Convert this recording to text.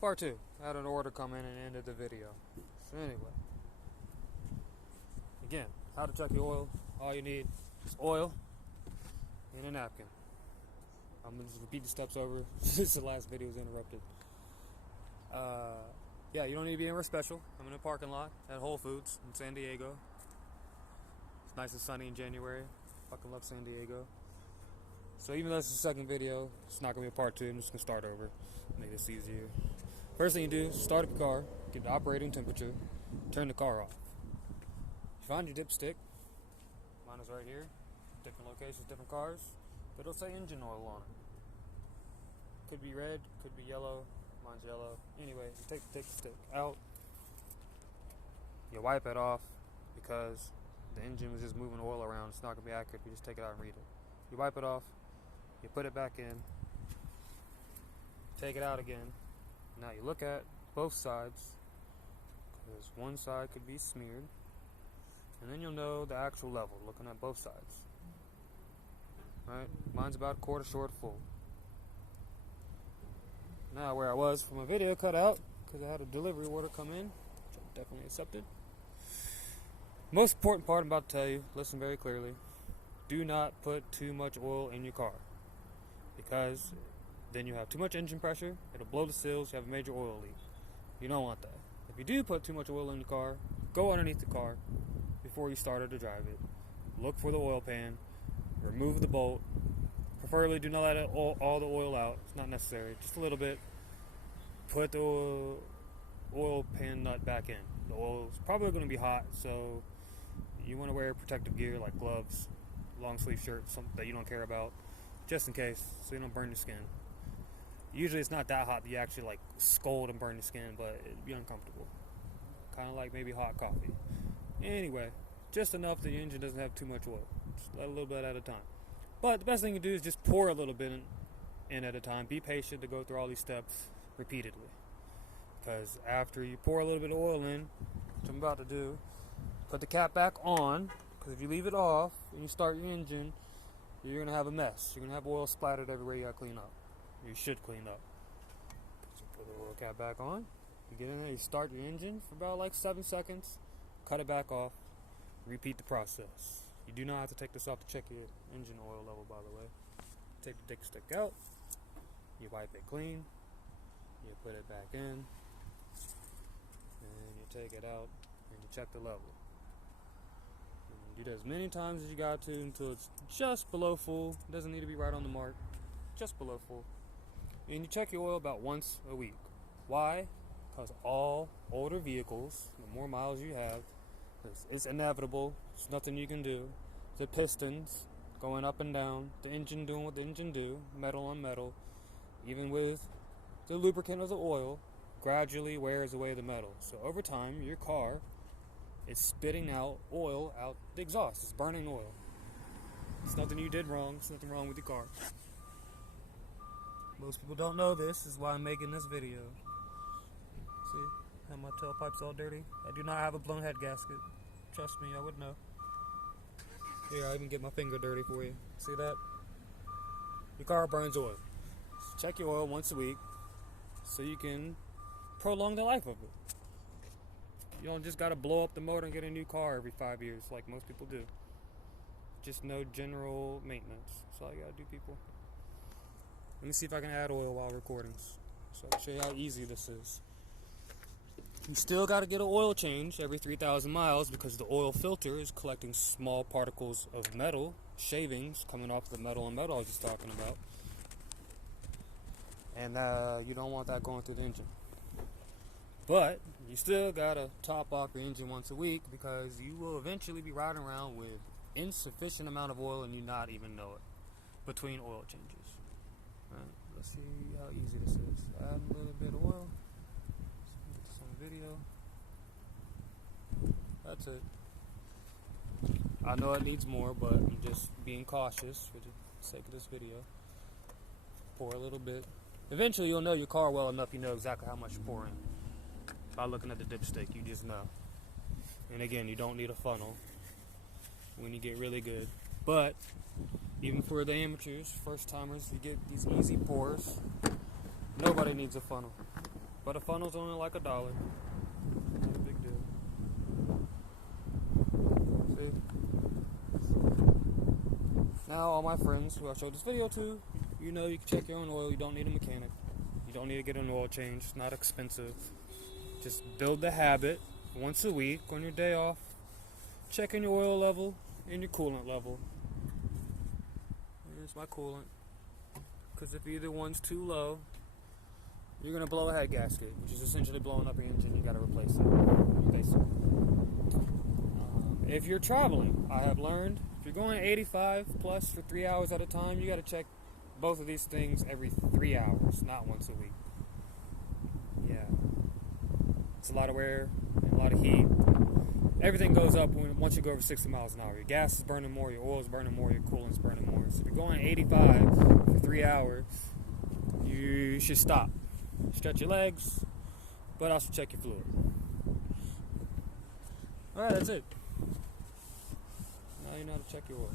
Part 2. I had an order come in and ended the video. So anyway. Again, how to check your oil. All you need is oil and a napkin. I'm going to just repeat the steps over since the last video was interrupted. Yeah, you don't need to be anywhere special. I'm in a parking lot at Whole Foods in San Diego. It's nice and sunny in January. Fucking love San Diego. So even though this is the second video, it's not going to be a part 2. I'm just going to start over. Make this easier. First thing you do is start up your car, get the operating temperature, turn the car off. You find your dipstick. Mine is right here. Different locations, different cars. But it'll say engine oil on it. Could be red, could be yellow. Mine's yellow. Anyway, you take the dipstick out. You wipe it off because the engine was just moving oil around. It's not going to be accurate. You just take it out and read it. You wipe it off. You put it back in. Take it out again. Now you look at both sides, because one side could be smeared, and then you'll know the actual level looking at both sides. Right? Mine's about a quarter short full. Now where I was for my video cut out because I had a delivery order come in, which I definitely accepted. Most important part I'm about to tell you, listen very clearly. Do not put too much oil in your car, because then you have too much engine pressure, it'll blow the seals, you have a major oil leak. You don't want that. If you do put too much oil in the car, go underneath the car before you started to drive it. Look for the oil pan, remove the bolt. Preferably do not let all the oil out. It's not necessary. Just a little bit. Put the oil pan nut back in. The oil is probably going to be hot, so you want to wear protective gear like gloves, long sleeve shirt, something that you don't care about, just in case, so you don't burn your skin. Usually it's not that hot that you actually like scald and burn your skin, but it'd be uncomfortable. Kind of like maybe hot coffee. Anyway, just enough that your engine doesn't have too much oil. Just let a little bit at a time. But the best thing you do is just pour a little bit in at a time. Be patient to go through all these steps repeatedly. Because after you pour a little bit of oil in, which I'm about to do, put the cap back on. Because if you leave it off and you start your engine, you're going to have a mess. You're going to have oil splattered everywhere you got to clean up. You should clean up. So put the oil cap back on. You get in there, you start your engine for about like 7 seconds. Cut it back off. Repeat the process. You do not have to take this off to check your engine oil level, by the way. Take the dipstick out. You wipe it clean. You put it back in. And you take it out and you check the level. And you do that as many times as you got to until it's just below full. It doesn't need to be right on the mark. Just below full. And you check your oil about once a week. Why? Because all older vehicles, the more miles you have, it's inevitable. There's nothing you can do. The pistons going up and down, the engine doing what the engine do, metal on metal, even with the lubricant of the oil, gradually wears away the metal. So over time, your car is spitting out oil out the exhaust. It's burning oil. It's nothing you did wrong. There's nothing wrong with your car. Most people don't know this. This is why I'm making this video. See? How my tailpipe's all dirty. I do not have a blown head gasket. Trust me, I would know. Here, I'll even get my finger dirty for you. See that? Your car burns oil. So check your oil once a week so you can prolong the life of it. You don't just gotta blow up the motor and get a new car every 5 years like most people do. Just no general maintenance. That's all you gotta do, people. Let me see if I can add oil while recording. So I'll show you how easy this is. You still got to get an oil change every 3,000 miles because the oil filter is collecting small particles of metal, shavings coming off the metal and metal I was just talking about. And you don't want that going through the engine. But you still got to top off your engine once a week because you will eventually be riding around with insufficient amount of oil and you not even know it between oil changes. All right, let's see how easy this is. Add a little bit of oil. Video. That's it. I know it needs more, but I'm just being cautious for the sake of this video. Pour a little bit. Eventually you'll know your car well enough you know exactly how much to pour in. By looking at the dipstick, you just know. And again, you don't need a funnel when you get really good. But even for the amateurs, first timers, you get these easy pours. Nobody needs a funnel. But a funnel's only like $1. Not a big deal. See? Now, all my friends who I showed this video to, you know you can check your own oil. You don't need a mechanic. You don't need to get an oil change. It's not expensive. Just build the habit once a week on your day off. Checking your oil level and your coolant level. Here's my coolant. Because if either one's too low, you're going to blow a head gasket, which is essentially blowing up your engine. You got to replace it. Basically. If you're traveling, I have learned, if you're going 85 plus for 3 hours at a time, you got to check both of these things every 3 hours, not once a week. Yeah. It's a lot of wear, and a lot of heat. Everything goes up once you go over 60 miles an hour. Your gas is burning more, your oil is burning more, your coolant's burning more. So if you're going 85 for 3 hours, you should stop. Stretch your legs, but also check your fluid. Alright, that's it. Now you know how to check your oil.